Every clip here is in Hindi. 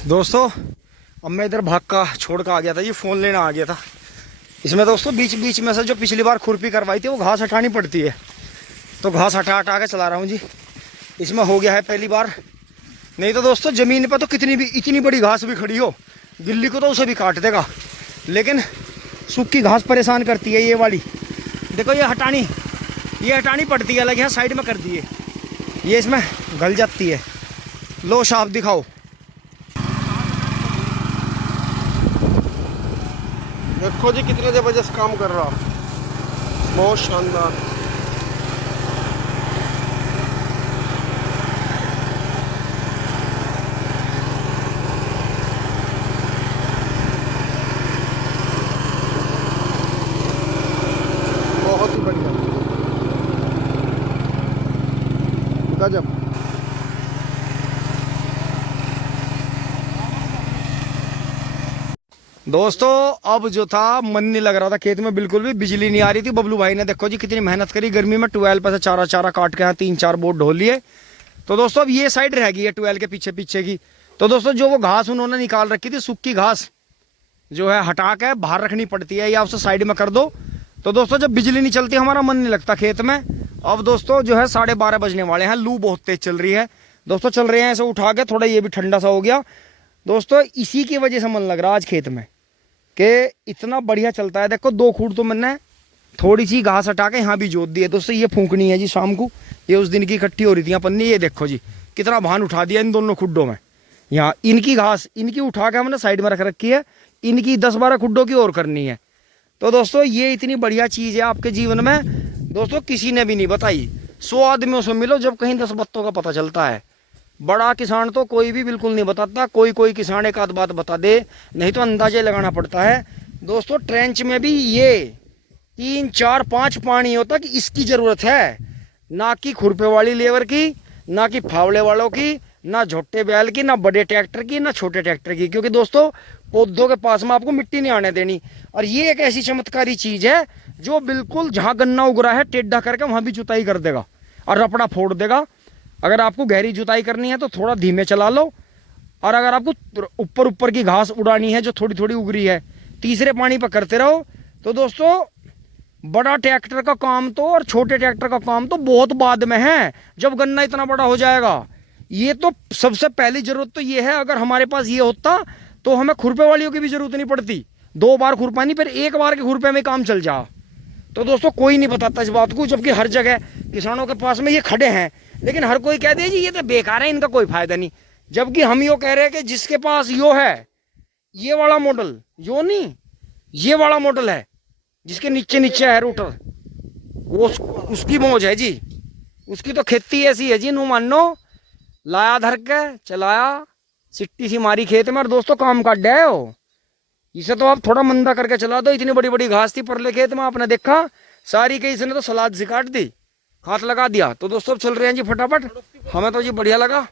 दोस्तों अब मैं इधर भाग का छोड़ कर आ गया था जी, फ़ोन लेना आ गया था। इसमें दोस्तों बीच बीच में से जो पिछली बार खुरपी करवाई थी वो घास हटानी पड़ती है, तो घास हटा हटा के चला रहा हूँ जी। इसमें हो गया है पहली बार, नहीं तो दोस्तों ज़मीन पर तो कितनी भी इतनी बड़ी घास भी खड़ी हो गिल्ली को तो उसे भी काट देगा, लेकिन सूखी घास परेशान करती है। ये वाली देखो ये हटानी पड़ती है, अलग यहाँ साइड में कर दिए, ये इसमें गल जाती है। लो शाप दिखाओ। देखो जी कितने जबरदस्त काम कर रहा, बहुत शानदार। बहुत ही बढ़िया गजब। दोस्तों अब जो था मन नहीं लग रहा था खेत में, बिल्कुल भी बिजली नहीं आ रही थी। बबलू भाई ने देखो जी कितनी मेहनत करी गर्मी में, 12 पे से चारा चारा काट के यहाँ 3-4 बोट ढो लिए। तो दोस्तों अब ये साइड रह गई है 12 के पीछे पीछे की। तो दोस्तों जो वो घास उन्होंने निकाल रखी थी, सूखी घास जो है हटा के बाहर रखनी पड़ती है या उसे साइड में कर दो। तो दोस्तों जब बिजली नहीं चलती हमारा मन नहीं लगता खेत में। अब दोस्तों जो है 12:30 बजने वाले हैं, लू बहुत तेज चल रही है दोस्तों। चल रहे हैं ऐसे उठा के, थोड़ा ये भी ठंडा सा हो गया दोस्तों। इसी की वजह से मन लग रहा आज खेत में कि इतना बढ़िया चलता है। देखो 2 खूंट तो मैंने थोड़ी सी घास हटा के यहाँ भी जोत दी है दोस्तों। ये फूंकनी है जी शाम को, ये उस दिन की इकट्ठी हो रही थी पन्नी। ये देखो जी कितना भान उठा दिया इन दोनों खुड्डों में। यहाँ इनकी घास इनकी उठा के हमने साइड में रख रखी है, इनकी 10-12 खुड्डों की और करनी है। तो दोस्तों ये इतनी बढ़िया चीज़ है आपके जीवन में दोस्तों, किसी ने भी नहीं बताई। 100 आदमियों से मिलो जब कहीं 10 बत्तों का पता चलता है। बड़ा किसान तो कोई भी बिल्कुल नहीं बताता, कोई किसान एक आध बात बता दे, नहीं तो अंदाजे लगाना पड़ता है दोस्तों। ट्रेंच में भी ये 3-4-5 पानियों तक इसकी ज़रूरत है, ना कि खुरपे वाली लेबर की, ना कि फावड़े वालों की, ना झोटे बैल की, ना बड़े ट्रैक्टर की, ना छोटे ट्रैक्टर की। क्योंकि दोस्तों पौधों के पास में आपको मिट्टी नहीं आने देनी। और ये एक ऐसी चमत्कारी चीज़ है जो बिल्कुल जहाँ गन्ना उग रहा है टेढ़ा करके वहाँ भी जुताई कर देगा और रपड़ा फोड़ देगा। अगर आपको गहरी जुताई करनी है तो थोड़ा धीमे चला लो, और अगर आपको ऊपर की घास उड़ानी है जो थोड़ी थोड़ी उग रही है, तीसरे पानी पर करते रहो। तो दोस्तों बड़ा ट्रैक्टर का काम तो और छोटे ट्रैक्टर का काम तो बहुत बाद में है, जब गन्ना इतना बड़ा हो जाएगा। ये तो सबसे पहली जरूरत तो ये है, अगर हमारे पास ये होता तो हमें खुरपे वालियों की भी जरूरत नहीं पड़ती। 2 बार खुरपा नहीं, फिर 1 बार के खुरपे में काम चल जा। तो दोस्तों कोई नहीं बताता इस बात को, जबकि हर जगह किसानों के पास में ये खड़े हैं, लेकिन हर कोई कह दे जी ये तो बेकार है, इनका कोई फायदा नहीं। जबकि हम यो कह रहे हैं कि जिसके पास यो है, ये वाला मॉडल, यो नहीं ये वाला मॉडल है जिसके नीचे नीचे है रूटर, वो उसकी मौज है जी। उसकी तो खेती ऐसी है जी, नू मानो लाया धर के चलाया, सिट्टी सी मारी खेत में और दोस्तों काम काट गए हो। इसे तो आप थोड़ा मंदा करके चला दो। इतनी बड़ी बड़ी घास थी परले खेत में, आपने देखा सारी के इसने तो सलाद से काट दी, हाथ लगा दिया। तो दोस्तों चल रहे हैं जी फटाफट, हमें तो जी बढ़िया लगा।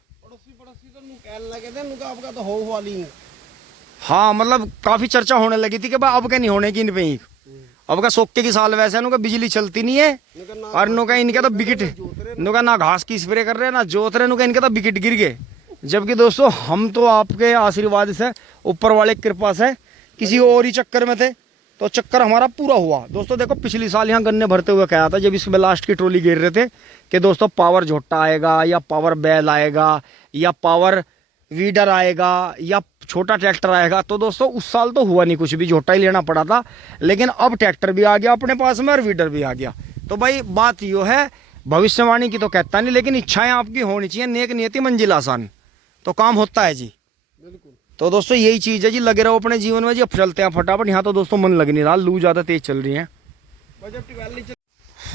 हाँ मतलब काफी चर्चा होने लगी थी कि भाई अब क्या नहीं होने की इन पे, अब का सोके की साल वैसे नु का बिजली चलती नहीं है, और नु का इनके तो विकेट नु का ना घास की स्प्रे कर रहे ना जोत रहे, नु का इनके तो विकेट गिर गए। जबकि दोस्तों हम तो आपके आशीर्वाद से, ऊपर वाले की कृपा से किसी और ही चक्कर में थे, तो चक्कर हमारा पूरा हुआ। दोस्तों देखो पिछली साल यहाँ गन्ने भरते हुए क्या था, जब इसमें लास्ट की ट्रॉली गिर रहे थे कि दोस्तों पावर झोटा आएगा या पावर बैल आएगा या पावर वीडर आएगा या छोटा ट्रैक्टर आएगा। तो दोस्तों उस साल तो हुआ नहीं कुछ भी, झोटा ही लेना पड़ा था। लेकिन अब ट्रैक्टर भी आ गया अपने पास में और वीडर भी आ गया। तो भाई बात यो है, भविष्यवाणी की तो कहता नहीं, लेकिन इच्छाएं आपकी होनी चाहिए, नेक नियति मंजिल आसान, तो काम होता है जी। बिल्कुल। तो दोस्तों यही चीज़ है जी, लगे रहो अपने जीवन में जी। अब चलते हैं फटाफट, यहाँ तो दोस्तों मन लग नहीं रहा, लू ज़्यादा तेज चल रही है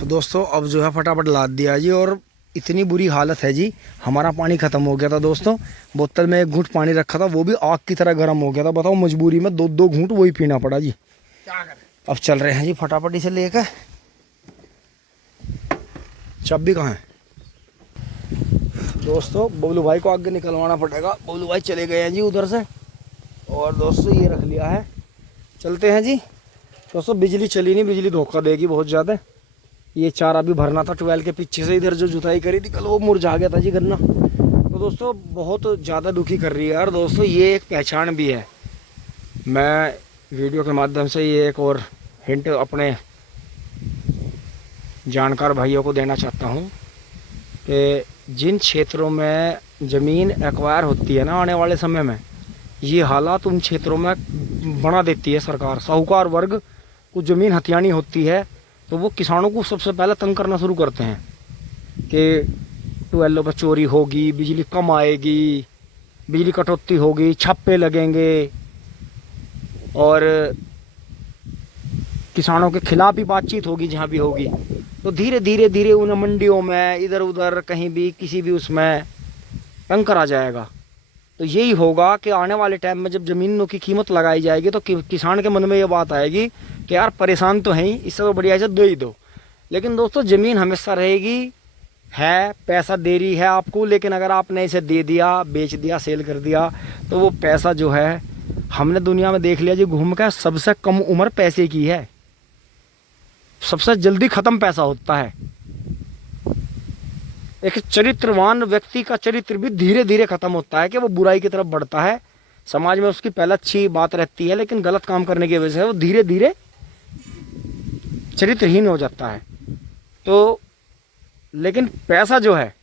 दोस्तों। अब जो है फटाफट लाद दिया जी, और इतनी बुरी हालत है जी, हमारा पानी ख़त्म हो गया था दोस्तों। बोतल में 1 घूंट पानी रखा था, वो भी आग की तरह गर्म हो गया था। बताओ मजबूरी में 2-2 घूंट वही पीना पड़ा जी। क्या करें, अब चल रहे हैं जी फटाफट इसे लेकर। चाबी कहाँ है दोस्तों? बबलू भाई को आगे निकलवाना पड़ेगा। बबलू भाई चले गए हैं जी उधर से, और दोस्तों ये रख लिया है। चलते हैं जी दोस्तों। बिजली चली नहीं, बिजली धोखा देगी बहुत ज़्यादा। ये चारा भी भरना था 12 के पीछे से, इधर जो जुताई करी थी कल वो मुरझा गया था जी गन्ना। तो दोस्तों बहुत ज़्यादा दुखी कर रही है यार दोस्तों, ये एक पहचान भी है। मैं वीडियो के माध्यम से ये एक और हिंट अपने जानकार भाइयों को देना चाहता हूँ कि जिन क्षेत्रों में ज़मीन एक्वायर होती है ना, आने वाले समय में ये हालात उन क्षेत्रों में बना देती है सरकार। साहूकार वर्ग को ज़मीन हथियानी होती है तो वो किसानों को सबसे पहले तंग करना शुरू करते हैं कि ट्यूबवेलों पर चोरी होगी, बिजली कम आएगी, बिजली कटौती होगी, छापे लगेंगे और किसानों के खिलाफ ही बातचीत होगी जहाँ भी होगी। तो धीरे धीरे धीरे उन मंडियों में इधर उधर कहीं भी किसी भी उसमें तंग करा जाएगा। तो यही होगा कि आने वाले टाइम में जब ज़मीनों की कीमत लगाई जाएगी तो किसान के मन में ये बात आएगी कि यार परेशान तो हैं ही, इससे तो बढ़िया से दे ही दो। लेकिन दोस्तों ज़मीन हमेशा रहेगी, है पैसा दे रही है आपको, लेकिन अगर आपने इसे दे दिया, बेच दिया, सेल कर दिया तो वो पैसा जो है, हमने दुनिया में देख लिया जी घूम कर, सबसे कम उम्र पैसे की है, सबसे जल्दी ख़त्म पैसा होता है। एक चरित्रवान व्यक्ति का चरित्र भी धीरे धीरे ख़त्म होता है कि वो बुराई की तरफ बढ़ता है। समाज में उसकी पहले अच्छी बात रहती है, लेकिन गलत काम करने की वजह से वो धीरे धीरे चरित्रहीन हो जाता है। तो लेकिन पैसा जो है,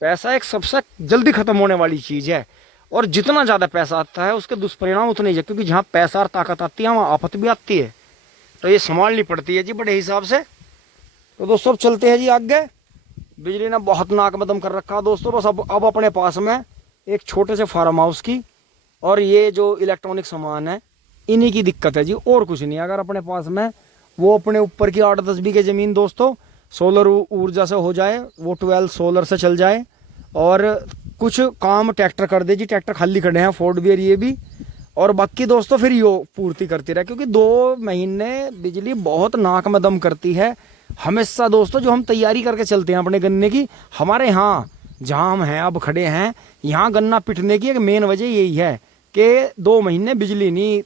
पैसा एक सबसे जल्दी ख़त्म होने वाली चीज़ है, और जितना ज़्यादा पैसा आता है उसके दुष्परिणाम उतने ही, क्योंकि जहाँ पैसा और ताकत आती है वहाँ आफत भी आती है। तो ये संभालनी पड़ती है जी बड़े हिसाब से। तो दोस्तों अब चलते हैं जी आगे। बिजली ने बहुत नाक मदम कर रखा है दोस्तों। बस अब अपने पास में एक छोटे से फार्म हाउस की और ये जो इलेक्ट्रॉनिक सामान है इन्हीं की दिक्कत है जी, और कुछ नहीं। अगर अपने पास में वो अपने ऊपर की 8-10 बीघे ज़मीन दोस्तों सोलर ऊर्जा से हो जाए, वो 12 सोलर से चल जाए, और कुछ काम ट्रैक्टर कर दे जी, ट्रैक्टर खाली खड़े हैं फोर्ड बियर ये भी, और बाकी दोस्तों फिर यो पूर्ति करती रहे, क्योंकि 2 महीने बिजली बहुत नाक में दम करती है हमेशा दोस्तों। जो हम तैयारी करके चलते हैं अपने गन्ने की, हमारे यहाँ जहाँ हम हैं अब खड़े हैं, यहाँ गन्ना पिटने की एक मेन वजह यही है कि 2 महीने बिजली नहीं,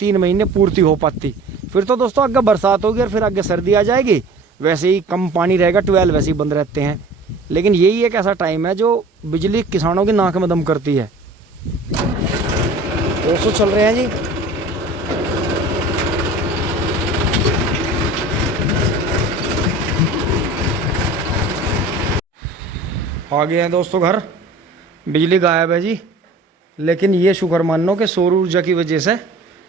3 महीने पूर्ति हो पाती। फिर तो दोस्तों आगे बरसात होगी और फिर आगे सर्दी आ जाएगी, वैसे ही कम पानी रहेगा, 12 वैसे ही बंद रहते हैं। लेकिन यही एक ऐसा टाइम है जो बिजली किसानों की नाक में दम करती है। दोस्तों चल रहे हैं जी। आ गए हैं दोस्तों घर, बिजली गायब है जी। लेकिन ये शुक्र मानो कि सौर ऊर्जा की वजह से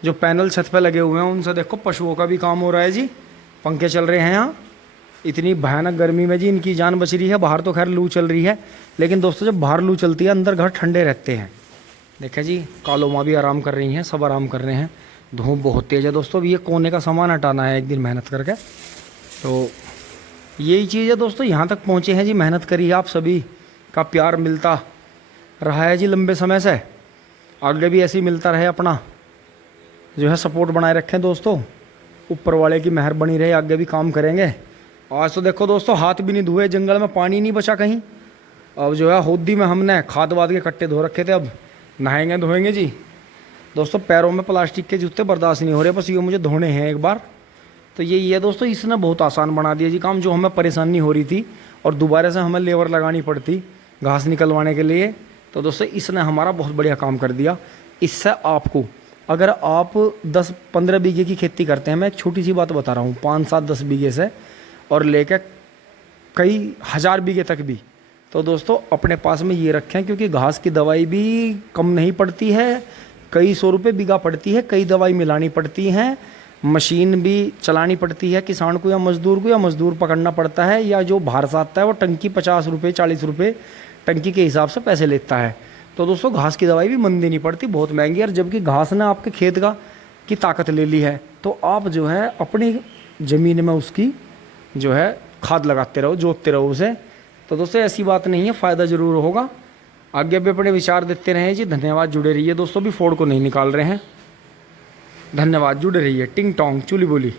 जो पैनल छत पे लगे हुए हैं उनसे देखो पशुओं का भी काम हो रहा है जी। पंखे चल रहे हैं यहाँ। इतनी भयानक गर्मी में जी इनकी जान बच रही है। बाहर तो खैर लू चल रही है, लेकिन दोस्तों जब बाहर लू चलती है अंदर घर ठंडे रहते हैं। देखा जी, कालो माँ भी आराम कर रही हैं, सब आराम कर रहे हैं। धूप बहुत तेज़ है दोस्तों। अब ये कोने का सामान हटाना है एक दिन मेहनत करके। तो यही चीज़ है दोस्तों, यहाँ तक पहुँचे हैं जी, मेहनत करी है, आप सभी का प्यार मिलता रहा है जी लंबे समय से। आगे भी ऐसे ही मिलता रहे, अपना जो है सपोर्ट बनाए रखें दोस्तों। ऊपर वाले की मेहर बनी रहे, आगे भी काम करेंगे। आज तो देखो दोस्तों हाथ भी नहीं धोए, जंगल में पानी नहीं बचा कहीं। अब जो है होदी में हमने खाद वाद के कट्टे धो रखे थे, अब नहाएंगे धोएंगे जी। दोस्तों पैरों में प्लास्टिक के जूते बर्दाश्त नहीं हो रहे, बस ये मुझे धोने हैं एक बार। तो यही है दोस्तों, इसने बहुत आसान बना दिया जी काम। जो हमें परेशानी हो रही थी और दोबारा से हमें लेबर लगानी पड़ती घास निकलवाने के लिए, तो दोस्तों इसने हमारा बहुत बढ़िया काम कर दिया। इससे आपको, अगर आप 10-15 बीघे की खेती करते हैं, मैं एक छोटी सी बात बता रहा हूँ, 5-7-10 बीघे से और लेकर कई हज़ार बीघे तक भी, तो दोस्तों अपने पास में ये रखें, क्योंकि घास की दवाई भी कम नहीं पड़ती है, कई 100 रुपये बीघा पड़ती है, कई दवाई मिलानी पड़ती हैं, मशीन भी चलानी पड़ती है किसान को या मज़दूर पकड़ना पड़ता है, या जो बाहर से आता है वो टंकी 50 रुपये 40 रुपये टंकी के हिसाब से पैसे लेता है। तो दोस्तों घास की दवाई भी मन देनी पड़ती, बहुत महंगी है। और जबकि घास ने आपके खेत की ताकत ले ली है, तो आप जो है अपनी ज़मीन में उसकी जो है खाद लगाते रहो, जोतते रहो उसे। तो दोस्तों ऐसी बात नहीं है, फ़ायदा ज़रूर होगा। आगे भी अपने विचार देते रहें जी। धन्यवाद, जुड़े रहिए दोस्तों। भी फोड़ को नहीं निकाल रहे हैं। धन्यवाद, जुड़े रहिए। टिंग टोंग चुली बोली।